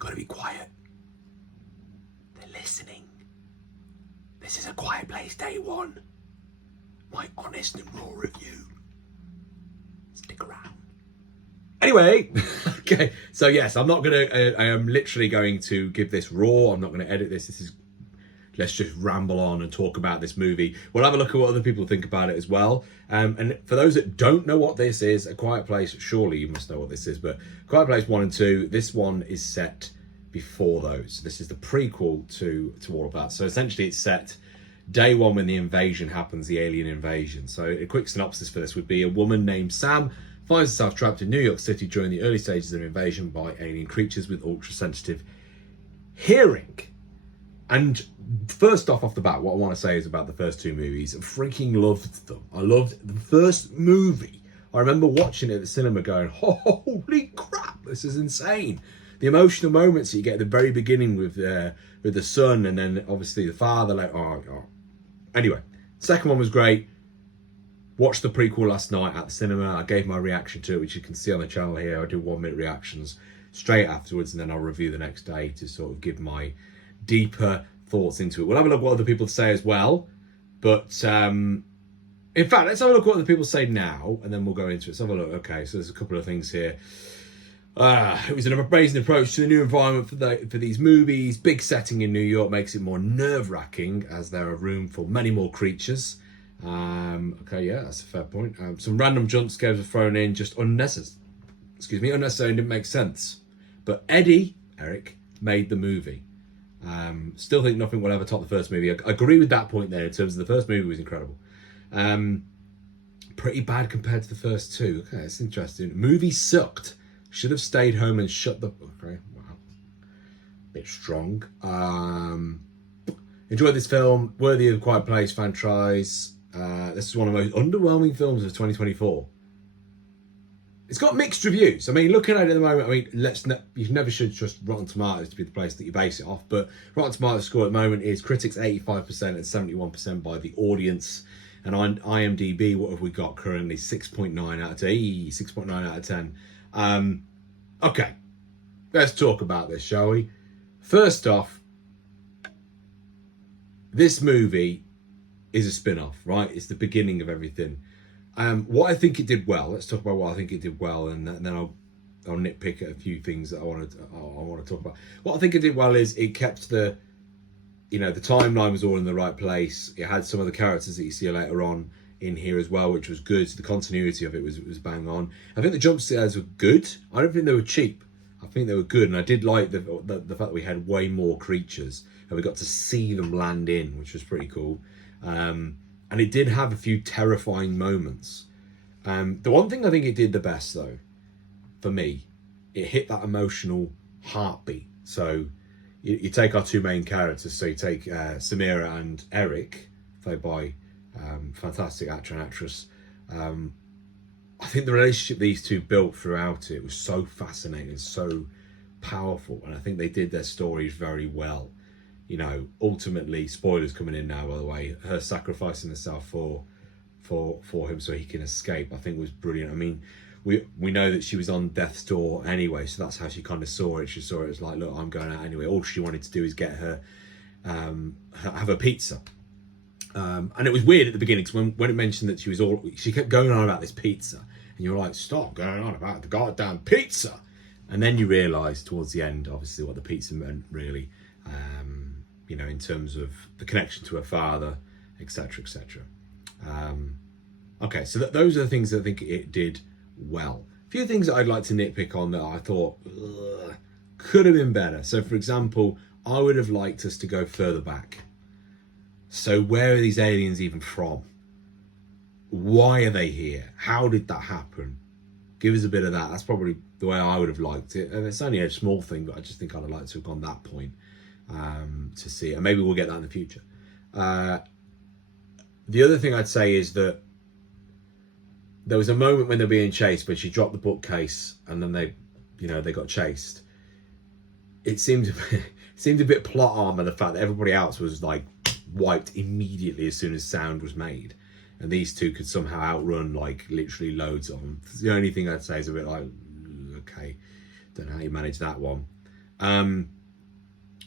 Gotta be quiet. They're listening. This is A Quiet Place Day 1. My honest and raw review. Stick around. Anyway, okay, so yes, I am literally going to give this raw. I'm not going to edit this. Let's just ramble on and talk about this movie. We'll have a look at what other people think about it as well. And for those that don't know what this is, A Quiet Place, surely you must know what this is, but Quiet Place 1 and 2, this one is set before those. This is the prequel to all of that. So essentially it's set day one when the invasion happens, the alien invasion. So a quick synopsis for this would be: a woman named Sam finds herself trapped in New York City during the early stages of an invasion by alien creatures with ultra-sensitive hearing. And first off the bat, what I want to say is about the first two movies. I freaking loved them. I loved the first movie. I remember watching it at the cinema going, holy crap, this is insane. The emotional moments that you get at the very beginning with the son, and then obviously the father, like, oh. Anyway, second one was great. Watched the prequel last night at the cinema. I gave my reaction to it, which you can see on the channel here. I do 1 minute reactions straight afterwards, and then I'll review the next day to sort of give my deeper thoughts into it. We'll have a look what other people say as well. But in fact, let's have a look what other people say now, and then we'll go into it. Let's have a look. Okay, so there's a couple of things here. It was an amazing approach to the new environment for these movies. Big setting in New York makes it more nerve-wracking as there are room for many more creatures. Okay, yeah, that's a fair point. Some random jump scares were thrown in, just unnecessary and didn't make sense. But Eric, made the movie. Still think nothing will ever top the first movie. I agree with that point there in terms of the first movie was incredible. Pretty bad compared to the first two. Okay, that's interesting. Movie sucked. Should have stayed home and shut the... Okay, wow. Bit strong. Enjoyed this film. Worthy of Quiet Place franchise. This is one of the most underwhelming films of 2024. It's got mixed reviews. I mean, looking at it at the moment, I mean, you never should trust Rotten Tomatoes to be the place that you base it off, but Rotten Tomatoes score at the moment is critics 85% and 71% by the audience. And on IMDb, what have we got currently? 6.9 out of 10. 6.9 out of 10. Okay, let's talk about this, shall we? First off, this movie is a spin-off, right? It's the beginning of everything. What I think it did well. Let's talk about what I think it did well, and then I'll nitpick at a few things that I want to talk about. What I think it did well is it kept the timeline was all in the right place. It had some of the characters that you see later on in here as well, which was good. The continuity of it was bang on. I think the jump scares were good. I don't think they were cheap. I think they were good, and I did like the fact that we had way more creatures and we got to see them land in, which was pretty cool. And it did have a few terrifying moments. The one thing I think it did the best, though, for me, it hit that emotional heartbeat. So you take our two main characters. So you take Samira and Eric, played by fantastic actor and actress. I think the relationship these two built throughout it was so fascinating, so powerful, and I think they did their stories very well. You know, ultimately, spoilers coming in now, by the way, her sacrificing herself for him so he can escape, I think was brilliant. I mean, we know that she was on death's door anyway, so that's how she kind of saw it. She saw it as like, look, I'm going out anyway. All she wanted to do is get her have a pizza. And it was weird at the beginning because when it mentioned that she kept going on about this pizza, and you were like, stop going on about the goddamn pizza. And then you realise towards the end, obviously, what the pizza meant really, in terms of the connection to her father, etc., etc. Okay, so those are the things that I think it did well. A few things that I'd like to nitpick on that I thought could have been better. So, for example, I would have liked us to go further back. So where are these aliens even from? Why are they here? How did that happen? Give us a bit of that. That's probably the way I would have liked it. And it's only a small thing, but I just think I'd have liked to have gone that point to see it. And maybe we'll get that in the future. The other thing I'd say is that there was a moment when they're being chased, but she dropped the bookcase and then they got chased. It seemed a bit plot armor, the fact that everybody else was like wiped immediately as soon as sound was made, and these two could somehow outrun like literally loads of them. The only thing I'd say is a bit like, okay, don't know how you manage that one. And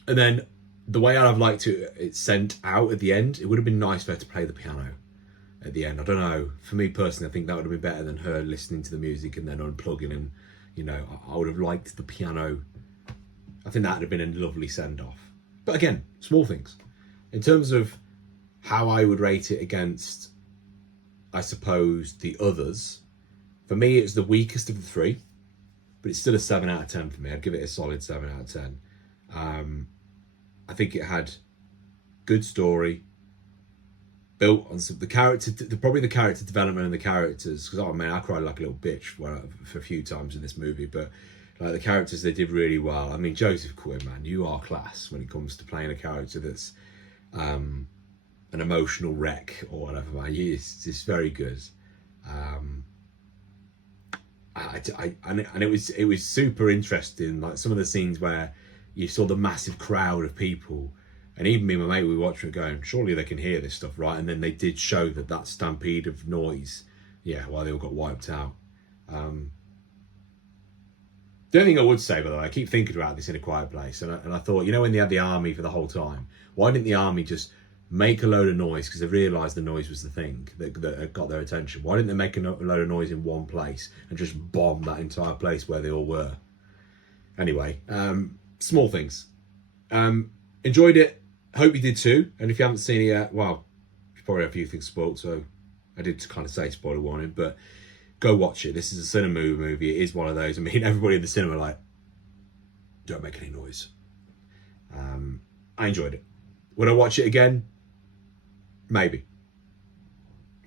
then the way I'd have liked it sent out at the end, it would have been nice for her to play the piano at the end. I don't know. For me personally, I think that would have been better than her listening to the music and then unplugging. And, you know, I would have liked the piano. I think that would have been a lovely send-off. But again, small things. In terms of how I would rate it against, I suppose, the others, for me, it's the weakest of the three, but it's still a 7 out of 10 for me. I'd give it a solid 7 out of 10. I think it had good story, built on some, the character, probably the character development and the characters. Because I cried like a little bitch for a few times in this movie, but like the characters, they did really well. I mean, Joseph Quinn, man, you are class when it comes to playing a character that's an emotional wreck or whatever. Man, it's very good. And it was super interesting. Like some of the scenes where you saw the massive crowd of people, and even me and my mate, we were watching it going, surely they can hear this stuff, right? And then they did show that stampede of noise, yeah, while they all got wiped out. The only thing I would say, by the way, I keep thinking about this in A Quiet Place, and I thought, you know, when they had the army for the whole time, why didn't the army just make a load of noise? Because they realised the noise was the thing that got their attention. Why didn't they make a load of noise in one place and just bomb that entire place where they all were? Anyway, small things. Enjoyed it. Hope you did too. And if you haven't seen it yet, well, you probably have a few things spoiled, so I did kind of say spoiler warning, but go watch it. This is a cinema movie. It is one of those. I mean, everybody in the cinema like, don't make any noise. I enjoyed it. Would I watch it again? Maybe.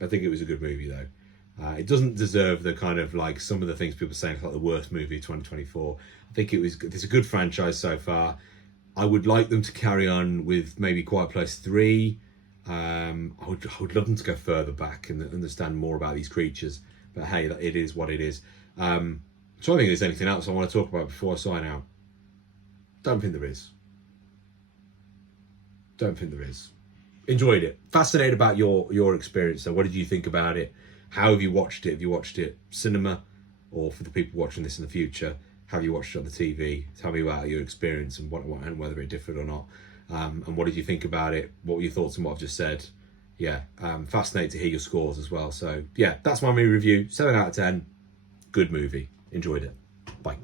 I think it was a good movie though. It doesn't deserve the kind of like some of the things people are saying it's like the worst movie of 2024. I think it's a good franchise so far. I would like them to carry on with maybe Quiet Place 3. I would love them to go further back and understand more about these creatures. But hey, it is what it is. So I don't think there's anything else I want to talk about before I sign out. Don't think there is. Don't think there is. Enjoyed it. Fascinated about your experience. So what did you think about it? How have you watched it? Have you watched it cinema, or for the people watching this in the future, have you watched it on the TV? Tell me about your experience and and whether it differed or not. And what did you think about it? What were your thoughts on what I've just said? Yeah, fascinated to hear your scores as well. So yeah, that's my movie review. 7 out of 10. Good movie. Enjoyed it. Bye.